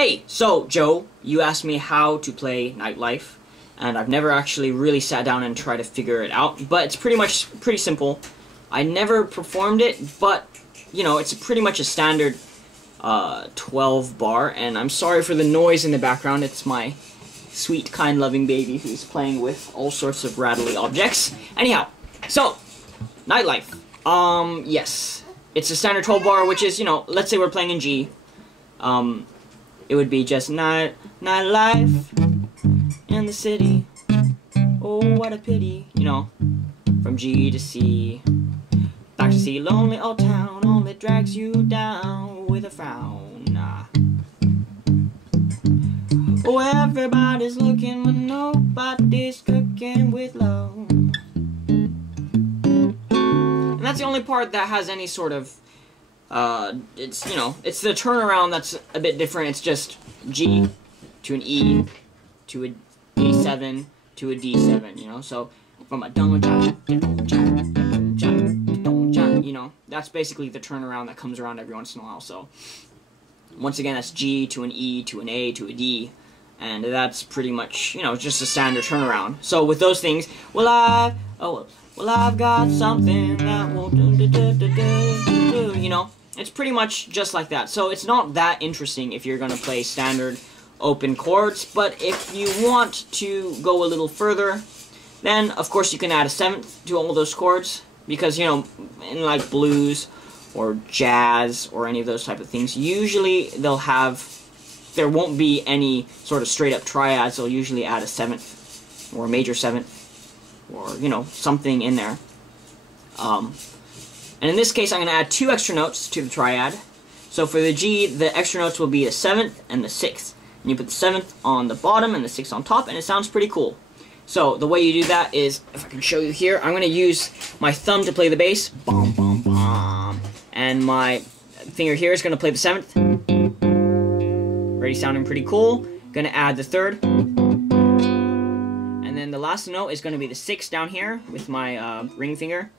Hey, so Joe, you asked me how to play Nightlife, and I've never actually really sat down and tried to figure it out, but it's pretty simple. I never performed it, but, you know, it's pretty much a standard 12 bar, and I'm sorry for the noise in the background. It's my sweet, kind, loving baby who's playing with all sorts of rattly objects. Anyhow, so, Nightlife. Yes. It's a standard 12 bar, which is, you know, let's say we're playing in G. It would be just nightlife in the city. Oh, what a pity. You know, from G to C. Back to C, lonely old town only drags you down with a frown. Oh, everybody's looking, but nobody's cooking with love. And that's the only part that has any sort of, it's, you know, it's the turnaround that's a bit different. It's just G to an E to a A7 to a D7, you know, so from a you know, that's basically the turnaround that comes around every once in a while. So once again, that's G to an E to an A to a D, and that's pretty much, you know, just a standard turnaround. So with those things, well I've got something that will do, you know, it's pretty much just like that. So it's not that interesting if you're gonna play standard open chords, but if you want to go a little further, then of course you can add a seventh to all those chords, because, you know, in like blues or jazz or any of those type of things, usually there won't be any sort of straight up triads. They'll usually add a seventh or a major seventh or, you know, something in there. And in this case, I'm going to add 2 extra notes to the triad. So for the G, the extra notes will be the 7th and the 6th. And you put the 7th on the bottom and the 6th on top, and it sounds pretty cool. So the way you do that is, if I can show you here, I'm going to use my thumb to play the bass. Bom, bom, bom. And my finger here is going to play the 7th. Already sounding pretty cool. Going to add the 3rd. And then the last note is going to be the 6th down here with my ring finger.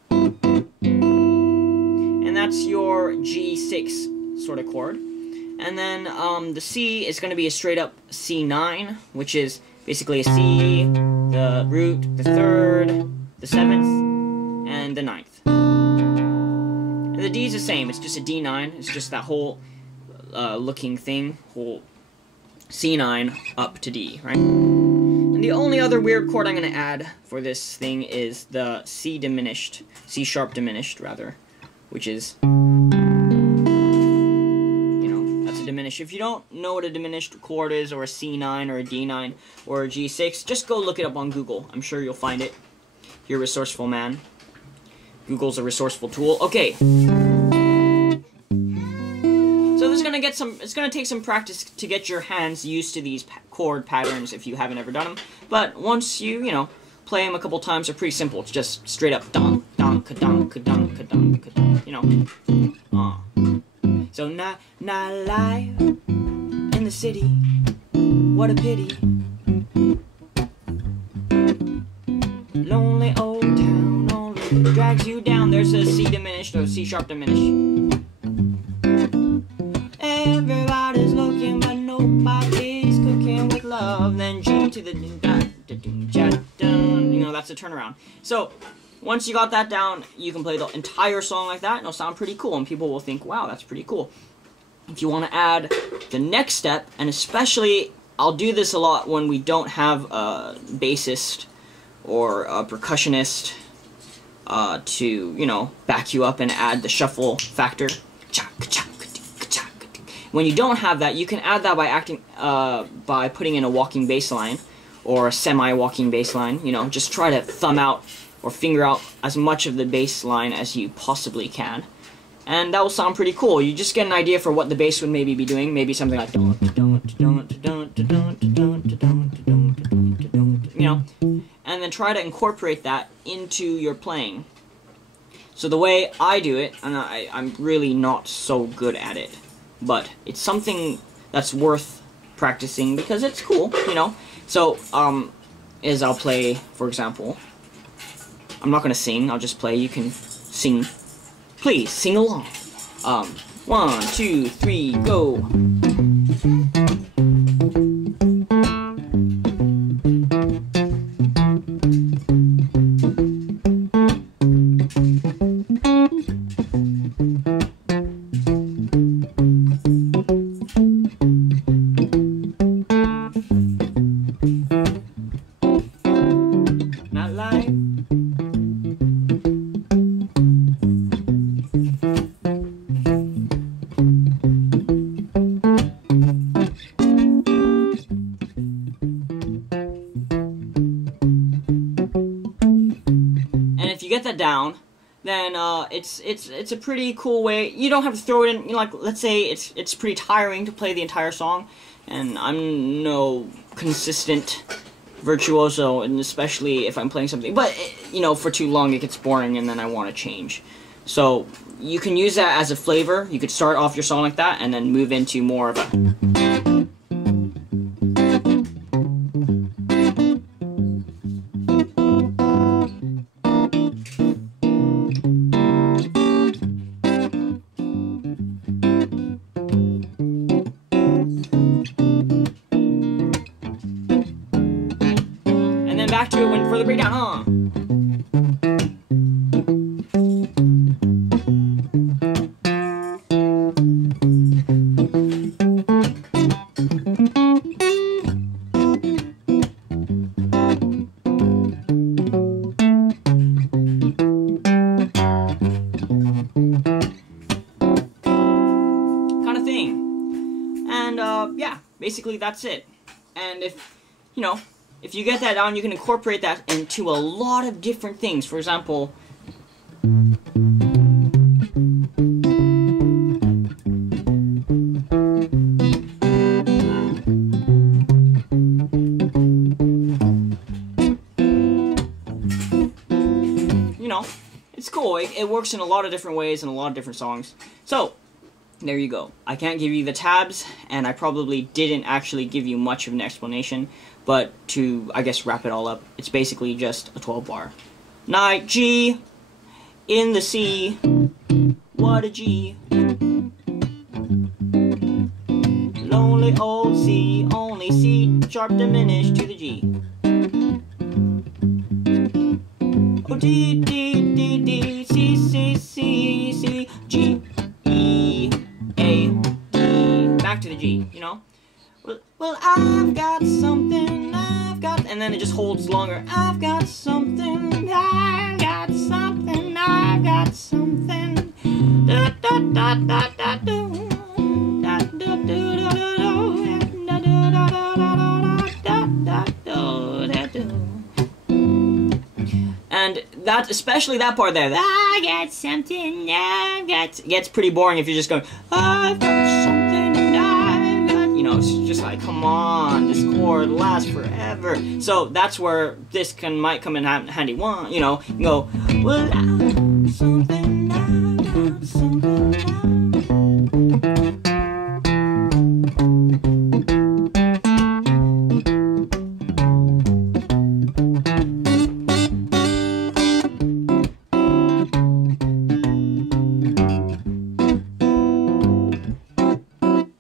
And that's your G6 sort of chord. And then the C is going to be a straight up C9, which is basically a C, the root, the 3rd, the 7th, and the 9th. And the D is the same, it's just a D9, it's just that whole looking thing, whole C9 up to D, right? And the only other weird chord I'm going to add for this thing is the C sharp diminished, rather, which is, diminished. If you don't know what a diminished chord is, or a C9 or a D9 or a G6, just go look it up on Google. I'm sure you'll find it. You're a resourceful man. Google's a resourceful tool. Okay. So this is gonna it's gonna take some practice to get your hands used to these chord patterns if you haven't ever done them. But once you know, play them a couple times, they're pretty simple. It's just straight up dunk, dunk, dunk, dunk, dunk, dunk, you know. So nightlife in the city, what a pity. Lonely old town only drags you down. There's a C diminished or C sharp diminished. Everybody's looking, but nobody's cooking with love. Then G to the you know, that's a turnaround. So once you got that down, you can play the entire song like that, and it'll sound pretty cool, and people will think, wow, that's pretty cool. If you want to add the next step, and especially, I'll do this a lot when we don't have a bassist or a percussionist to, you know, back you up and add the shuffle factor. When you don't have that, you can add that by putting in a walking bass line or a semi-walking bass line. You know, just try to thumb out or finger out as much of the bass line as you possibly can. And that will sound pretty cool. You just get an idea for what the bass would maybe be doing. Maybe something like, you know, and then try to incorporate that into your playing. So the way I do it, and I'm really not so good at it, but it's something that's worth practicing because it's cool, you know. So, is I'll play, for example, I'm not going to sing, I'll just play. You can sing. Please, sing along. 1, 2, 3, go. then it's a pretty cool way. You don't have to throw it in. You know, like, let's say it's pretty tiring to play the entire song, and I'm no consistent virtuoso, and especially if I'm playing something. But you know, for too long it gets boring, and then I want to change. So you can use that as a flavor. You could start off your song like that, and then move into more of a. Back to it when for the breakdown, kind of thing. And yeah, basically that's it. And if you know, if you get that down, you can incorporate that into a lot of different things. For example, you know, it's cool. It works in a lot of different ways in a lot of different songs. So, there you go. I can't give you the tabs, and I probably didn't actually give you much of an explanation. But to, I guess, wrap it all up, it's basically just a 12-bar. Night G, in the C, what a G. Lonely old C, only C sharp diminished to the G. Oh, D, D, D, D, C, C, C, C, G, E, A, D. Back to the G, you know? Well, I've got something, and then it just holds longer. I've got something, I've got something, I've got something. Da, da, da, da, da, do. Da, da, do, da, da, do. Da, da, da, da, da, da, do. And that, especially that part there, I got something, I've got, gets pretty boring if you're just going, I've got something. You know, it's just like, come on, this chord lasts forever. So that's where this might come in handy. One, you know, you go, well, I got something, I got something.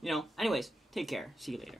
You know, anyways. Take care. See you later.